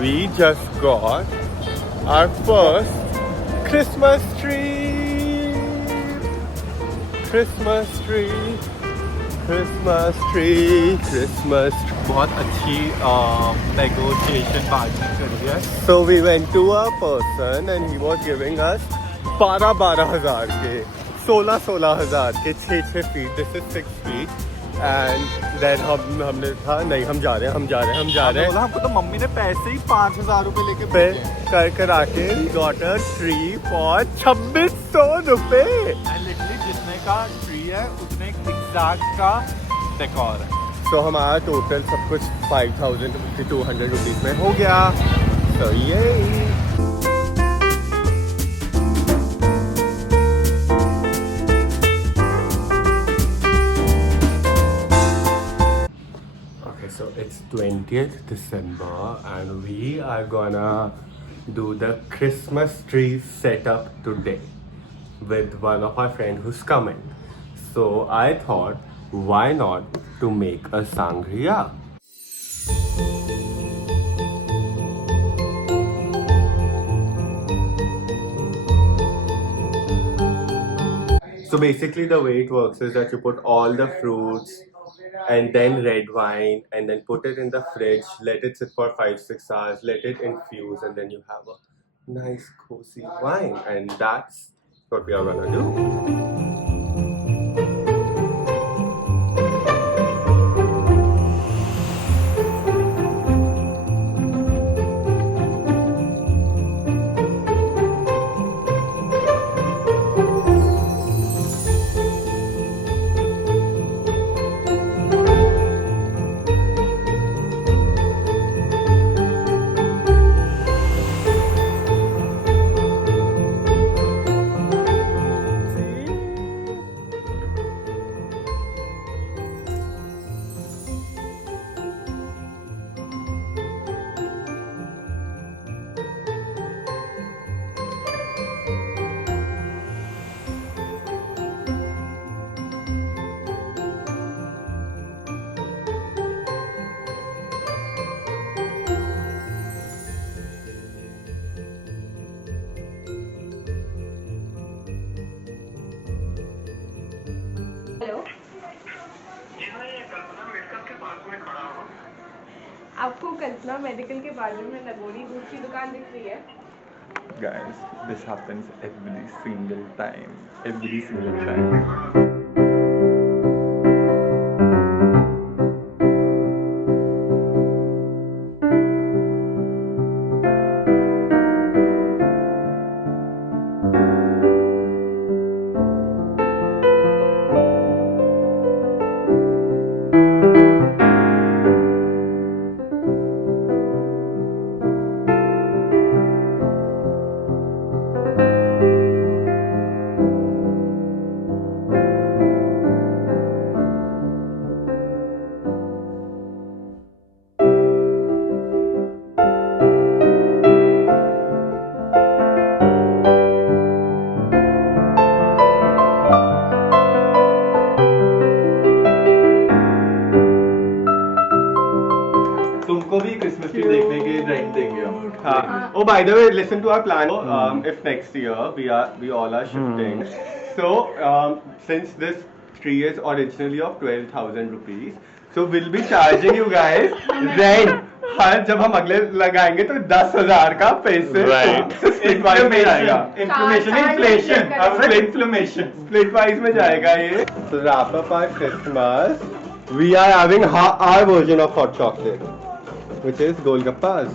we just got our first Christmas tree. Christmas tree. Christmas tree. Christmas tree. बहुत अच्छी negotiation बातचीत करी है. So we went to a person and he was giving us 12,000 के 16,000 के 6 feet. This is 6 feet. And then हमने था नहीं हम जा रहे हैं बोला हमको तो मम्मी ने पैसे ही 5,000 रुपए लेके पे कर आके got a tree for 2,600 रुपए. एंड लिटरली जितने का ट्री है उतने एग्जैक्ट का डेकोर है. तो हमारा टोटल सब कुछ 5,200 रुपीज में हो गया. So yay. So it's 20th December and we are gonna do the Christmas tree setup today with one of our friends who's coming. So I thought, why not to make a sangria? So basically the way it works is that you put all the fruits and then red wine and then put it in the fridge, let it sit for 5-6 hours, let it infuse, and then you have a nice cozy wine, and that's what we are gonna do. आपको कल्पना medical के बाजू में लगोरी दूध की दुकान दिख रही है? Guys, this happens every single time. Oh, by the way, listen to our plan. If next year we all are shifting, so since this tree is originally of 12,000 rupees, so we'll be charging you guys rent. हर जब हम अगले लगाएंगे तो 10,000 का पैसे split wise में जाएगा. Split wise में जाएगा ये. So wrap up our Christmas. We are having our version of hot chocolate, which is Golgappas.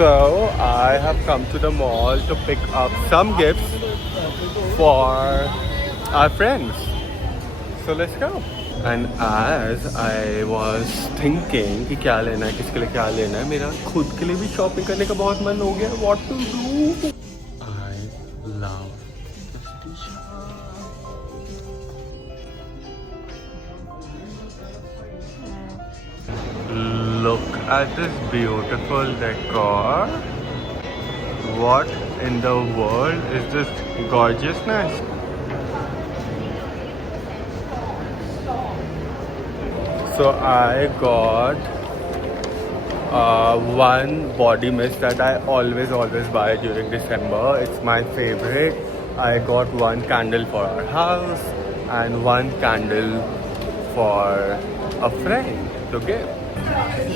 So I have come to the mall to pick up some gifts for our friends. So let's go. And as I was thinking कि क्या लेना है, किसके लिए क्या लेना है, मेरा खुद के लिए भी शॉपिंग करने का बहुत मन हो गया. What to do? I love this t-shirt. Look at this beautiful decor. What in the world is this gorgeousness? So I got one body mist that I always buy during December. It's my favorite. I got one candle for our house and one candle for a friend to give.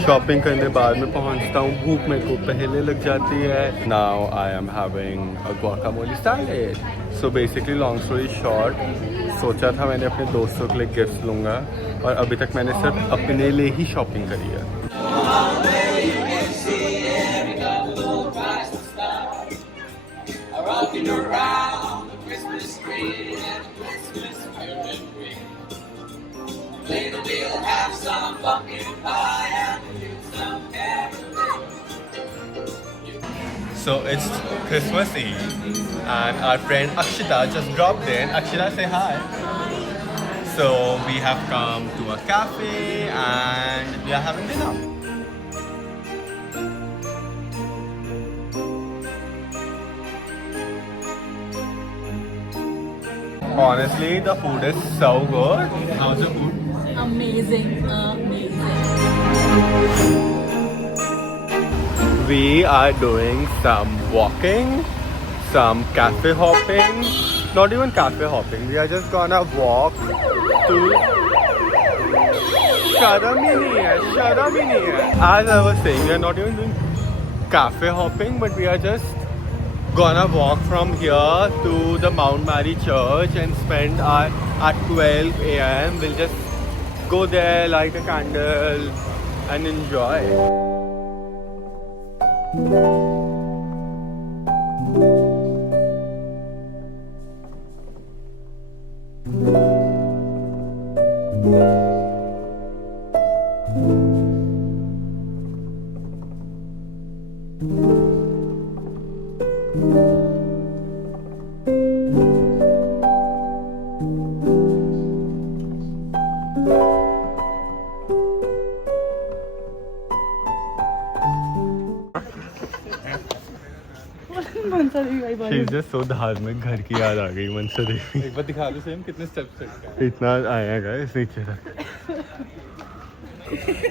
Shopping करने बाद में पहुंचता हूँ, भूख मेरे को पहले लग जाती है. Now I am having a guacamole salad. So basically long story short, सोचा था मैंने अपने दोस्तों के लिए गिफ्ट लूँगा और अभी तक मैंने सिर्फ अपने लिए ही शॉपिंग करी है. So it's Christmas Eve and our friend Akshita just dropped in. Akshita, say hi. So we have come to a cafe and we are having dinner. Honestly, the food is so good. How's the food? Amazing. We are doing some walking, some cafe hopping. Not even cafe hopping. We are just gonna walk to. शर्म ही नहीं है. As I was saying, we are not even doing cafe hopping, but we are just gonna walk from here to the Mount Mary Church and spend at 12 a.m. We'll just go there, light a candle, and enjoy. She's just so धार्मिक. घर की याद आ गई मनसा देवी. एक बार दिखा दो same कितने steps चढ़ इतना आया गाइस नीचे तक.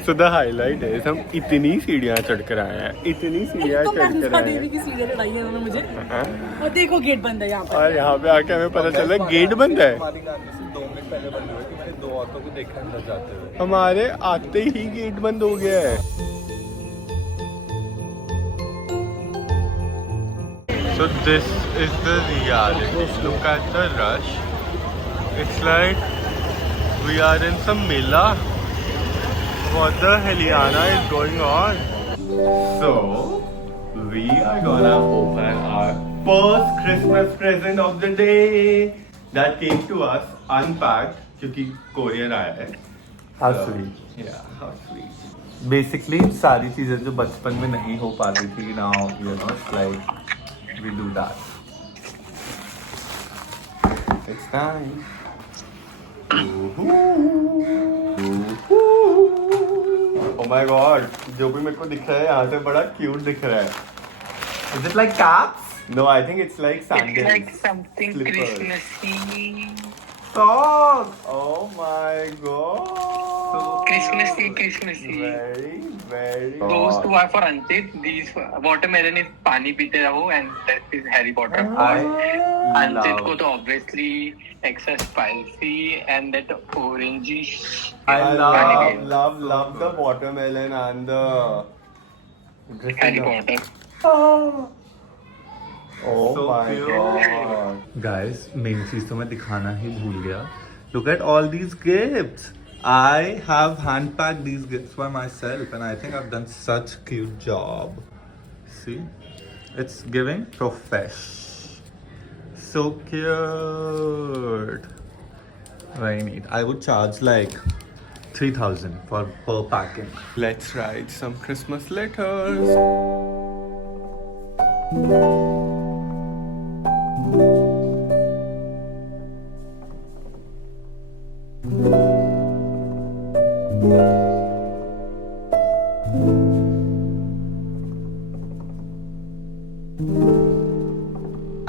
So the highlight is हम इतनी सीढ़ियाँ चढ़कर आए हैं. इतनी सीढ़ियाँ चढ़कर आए देवी की सीढ़ियाँ चढ़ाई है उन्होंने मुझे. हैं. और देखो गेट बंद है यहाँ पर. और यहाँ पे आके हमें पता चला गेट बंद है. हमारी गाड़ी से 2 मिनट पहले बंद हुई थी. मैंने 2 ऑटो को देखा अंदर जाते हुए. हमारे आते ही गेट बंद हो गया है. So this is the reality. Look at the rush. It's like we are in some mela. What the heliana is going on? So we are gonna open our first Christmas present of the day that came to us unpacked क्योंकि courier आया है. How sweet. Yeah, how sweet. Basically सारी चीजें जो बचपन में नहीं हो पाती थी, now you know it's like we do that. It's time. Oh my god, जो भी मेरे को दिख रहा है यहाँ से बड़ा क्यूट दिख रहा है. Is it like caps? No, I think it's like sandals. It's like something Slippers. Christmassy. Socks. Oh my god. So Christmassy. Very. Those two are for Anchit. These watermelon is Pani Pite Raho and that is Harry Potter. Anchit ko to obviously extra spicy and that orangey. I Pani love the watermelon and the Harry Potter. Oh So my cute. god. Guys, main चीज तो मैं दिखाना ही भूल गया. Look at all these gifts. I have hand packed these gifts by myself and I think I've done such cute job. See? It's giving profesh. So cute. Very neat. I would charge like 3,000 for per packing. Let's write some Christmas letters.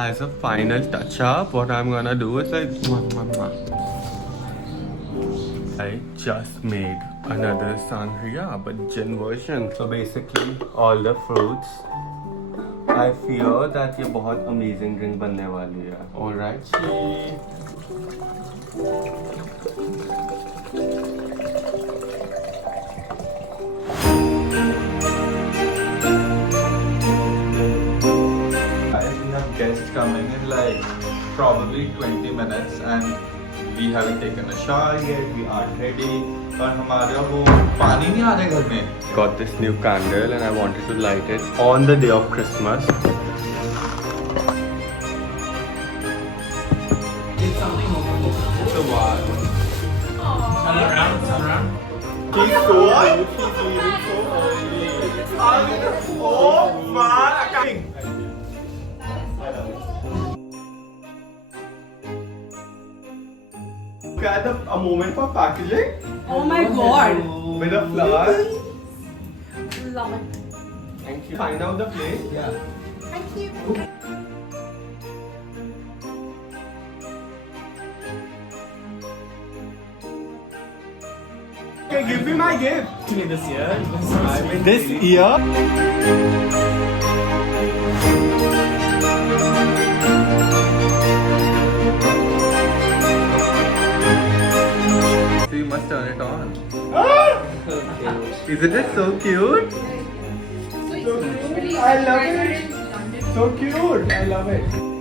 As a final touch up, what I'm gonna do is like I just made another sangria, but gin version. So basically, all the fruits. I fear that ये बहुत amazing drink बनने वाली है. Alright, We have guests coming in like probably 20 minutes and we haven't taken a shower yet, we aren't ready. और हमारा वो पानी नहीं आ रहा घर में. got this new candle and I wanted to light it on the day of Christmas. So what? Turn around. He's so early. He's leaving so early. Oh my! Look at a moment for packaging Oh my god. with a flower. Love it. Thank you. Find out the place. Yeah. Thank you. Okay, give me my gift. This year. This year. So you must turn it on. Isn't it so cute? I love it. So cute. I love it.